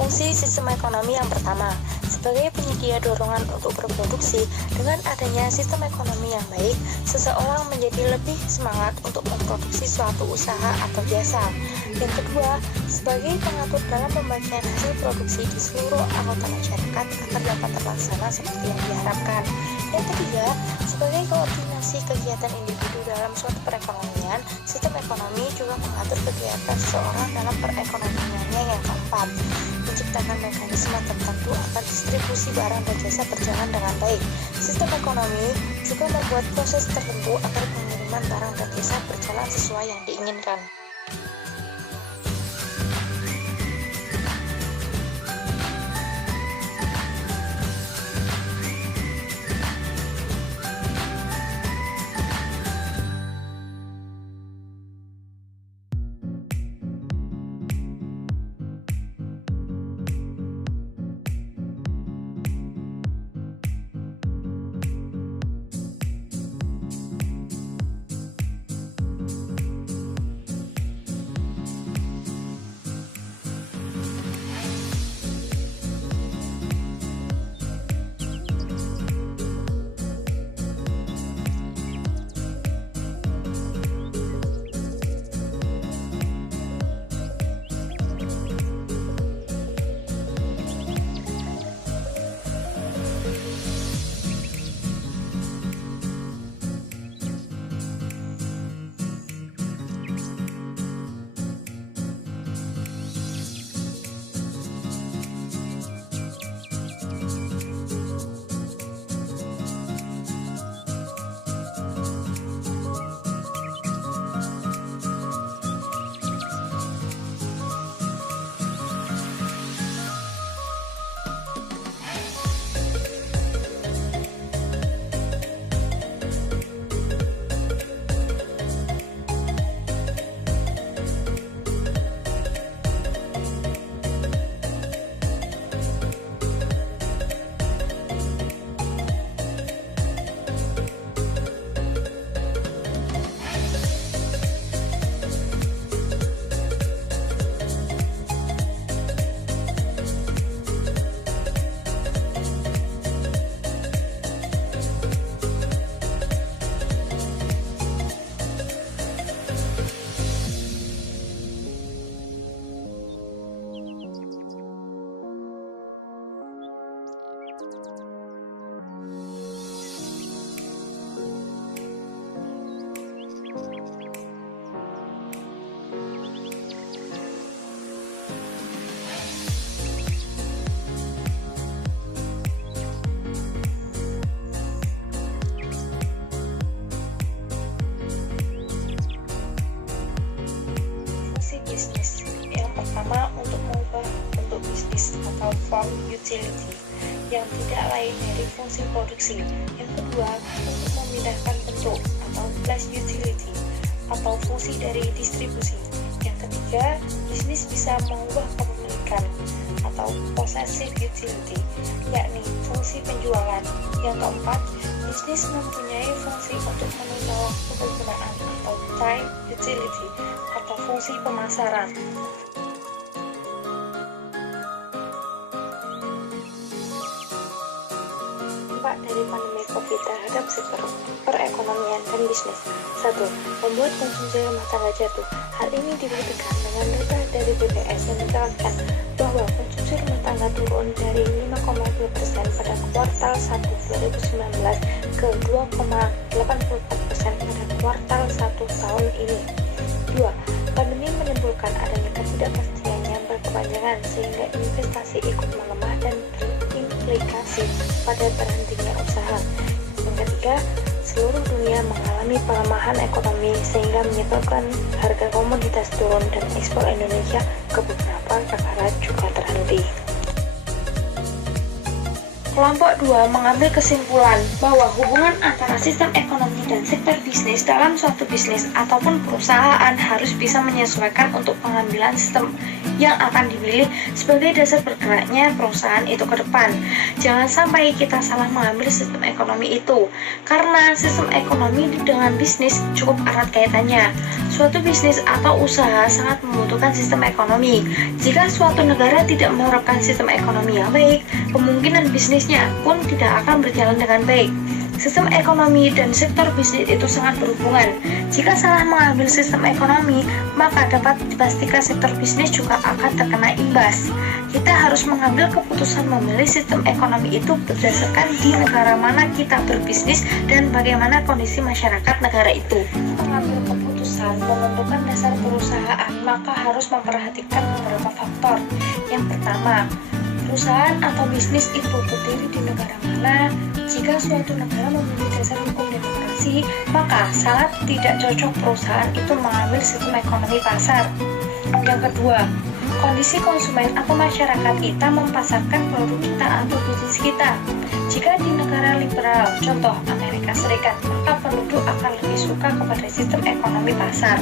Fungsi sistem ekonomi yang pertama, sebagai penyedia dorongan untuk berproduksi, dengan adanya sistem ekonomi yang baik, seseorang menjadi lebih semangat untuk memproduksi suatu usaha atau jasa. Yang kedua, sebagai pengatur dalam pembagian hasil produksi di seluruh anggota masyarakat agar dapat terlaksana seperti yang diharapkan. Yang ketiga, sebagai koordinasi kegiatan individu dalam suatu perekonomian, sistem ekonomi juga mengatur kegiatan seseorang dalam perekonomiannya. Yang keempat, menciptakan mekanisme tertentu agar distribusi barang dan jasa berjalan dengan baik. Sistem ekonomi juga membuat proses tertentu agar pengiriman barang dan jasa berjalan sesuai yang diinginkan. Bisnis. Yang pertama, untuk mengubah bentuk bisnis atau form utility yang tidak lain dari fungsi produksi. Yang kedua, untuk memindahkan bentuk atau place utility atau fungsi dari distribusi. Yang ketiga, bisnis bisa mengubah kepemilikan atau possessive utility, yakni fungsi penjualan. Yang keempat, bisnis mempunyai fungsi untuk menunda waktu penggunaan atau time utility atau fungsi pemasaran. Dampak dari pandemi COVID terhadap sektor perekonomian dan bisnis. 1. Membuat konsumsi rumah tangga jatuh. Hal ini dibuktikan dengan data dari BPS yang mencatatkan bahwa konsumsi rumah tangga turun dari 5,2% pada kuartal 1 2019 ke 2,84% pada kuartal 1 tahun ini. 2. Pandemi menimbulkan adanya ketidakpastian yang berkepanjangan sehingga investasi ikut melemah dan berimplikasi pada terhentinya usaha. Yang ketiga, seluruh dunia mengalami pelemahan ekonomi sehingga menyebabkan harga komoditas turun dan ekspor Indonesia ke beberapa negara juga terhenti. Kelompok 2 mengambil kesimpulan bahwa hubungan antara sistem ekonomi dan sektor bisnis dalam suatu bisnis ataupun perusahaan harus bisa menyesuaikan untuk pengambilan sistem yang akan dipilih sebagai dasar bergeraknya perusahaan itu ke depan. Jangan sampai kita salah mengambil sistem ekonomi itu, karena sistem ekonomi dengan bisnis cukup erat kaitannya. Suatu bisnis atau usaha sangat membutuhkan sistem ekonomi. Jika suatu negara tidak menerapkan sistem ekonomi yang baik, kemungkinan bisnisnya pun tidak akan berjalan dengan baik. Sistem ekonomi dan sektor bisnis itu sangat berhubungan. Jika salah mengambil sistem ekonomi, maka dapat dipastikan sektor bisnis juga akan terkena imbas. Kita harus mengambil keputusan memilih sistem ekonomi itu berdasarkan di negara mana kita berbisnis dan bagaimana kondisi masyarakat negara itu. Mengambil keputusan menentukan dasar perusahaan, maka harus memperhatikan beberapa faktor. Yang pertama, perusahaan atau bisnis itu berdiri di negara mana. Jika suatu negara memiliki dasar hukum demokrasi, maka sangat tidak cocok perusahaan itu mengambil sistem ekonomi pasar. Yang kedua, kondisi konsumen atau masyarakat kita mempasarkan produk kita atau bisnis kita. Jika di negara liberal, contoh Amerika Serikat, maka penduduk akan lebih suka kepada sistem ekonomi pasar.